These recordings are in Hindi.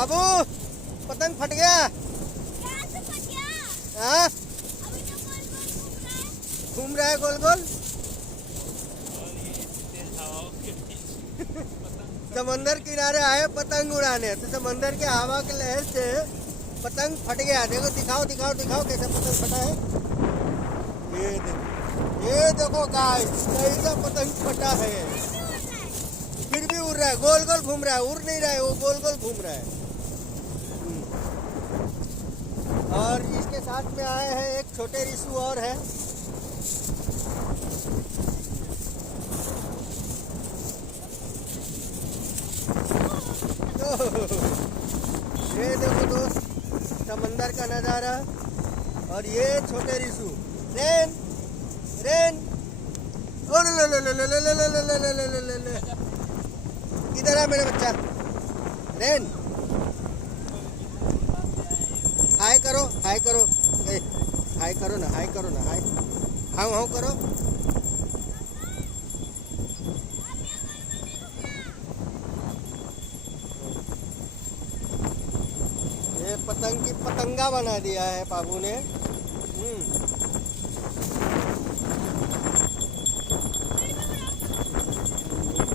बाबू पतंग फट गया। कैसे फट गया? हाँ अभी तो गोल गोल घूम रहा है गोल गोल। समंदर किनारे आए पतंग उड़ाने, तो समंदर के हवा के लहर से पतंग फट गया। देखो दिखाओ दिखाओ दिखाओ कैसा पतंग फटा है। ये देखो गाइस कैसा पतंग फटा है। फिर भी उड़ रहा है, गोल गोल घूम रहा है, उड़ नहीं रहा है, वो गोल गोल घूम रहा है। और इसके साथ में आए हैं एक छोटे रिशु और है। ये देखो दोस्त समंदर का नज़ारा। और ये छोटे रिशु रेन रेन। ओ ले ले ले ले ले ले ले ले ले ले ले ले ले। इधर आ मेरा बच्चा रेन। हाय करो हाय करो। हाय करो ना हाय करो ना हाय। हाँ हाँ करो। ये पतंग की पतंगा बना दिया है बाबू ने।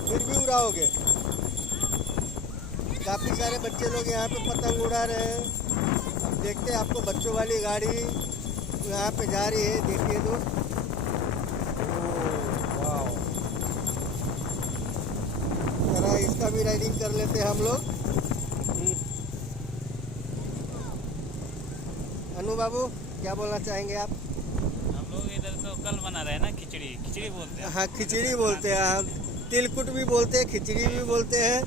फिर भी उड़ाओगे। काफी सारे बच्चे लोग यहाँ पे पतंग उड़ा रहे हैं। अब देखते हैं आपको बच्चों वाली गाड़ी यहाँ पे जा रही है। देखिए दोस्त वाह, जरा इसका भी राइडिंग कर लेते हैं हम लोग। अनु बाबू क्या बोलना चाहेंगे आप? हम लोग इधर तो कल बना रहे हैं ना, खिचड़ी खिचड़ी बोलते हैं। हाँ खिचड़ी बोलते हैं, हम तिलकुट भी बोलते हैं, खिचड़ी भी बोलते हैं।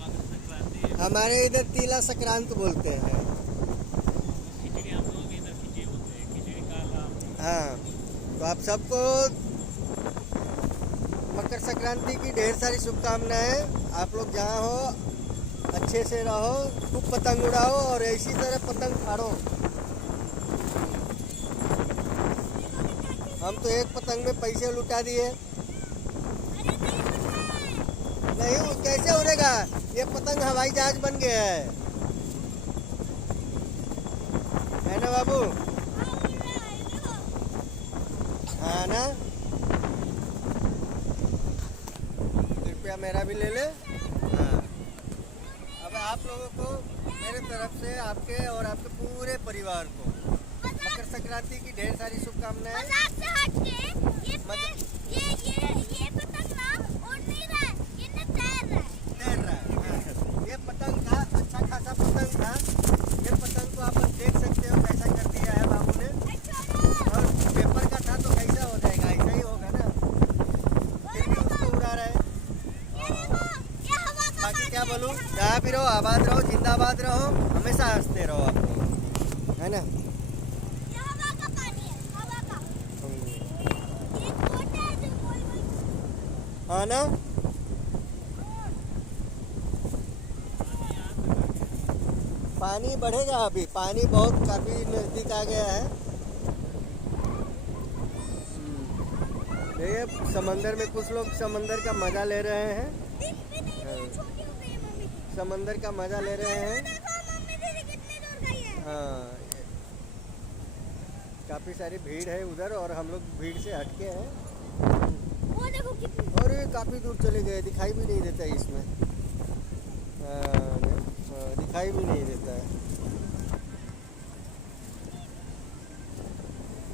हमारे इधर तीला संक्रांत बोलते हैं। खिचड़ी हम लोग इधर खिचड़ी बोलते हैं, खिचड़ी का नाम। हाँ तो आप सबको मकर संक्रांति की ढेर सारी शुभकामनाएं। आप लोग जहाँ हो अच्छे से रहो, खूब पतंग उड़ाओ और इसी तरह पतंग फाड़ो। हम तो एक पतंग में पैसे लुटा दिए। नहीं वो कैसे उड़ेगा, ये पतंग हवाई जहाज बन गया है ना बाबू? हाँ ना। कृपया मेरा भी ले ले। हाँ अब आप लोगों को मेरे तरफ से आपके और आपके पूरे परिवार को मकर संक्रांति की ढेर सारी शुभकामनाएं। मजाक से हट के ये पतंग ना उड़ नहीं रहा है, ये ना तैर रहा है। हाँ। ये पतंग था, अच्छा खासा पतंग था। ये पतंग को आप देख सकते हो कैसा कर दिया है बाबू ने। और पेपर का था तो कैसा हो जाएगा, ऐसा ही होगा ना। फिर भी उसको उड़ा रहा है। बाकी क्या बोलूं, जहाँ भी रहो आबाद रहो, जिंदाबाद रहो, हमेशा हंसते रहो आप लोग, है ना। हाँ ना। पानी बढ़ेगा, अभी पानी बहुत काफी नजदीक आ गया है। ये समंदर में कुछ लोग समंदर का मजा ले रहे हैं। समंदर का मजा ले रहे हैं। हाँ काफी सारी भीड़ है उधर और हम लोग भीड़ से हटके हैं। वो देखो कितनी, और ये काफ़ी दूर चले गए, दिखाई भी नहीं देता है इसमें। दिखाई भी नहीं देता है।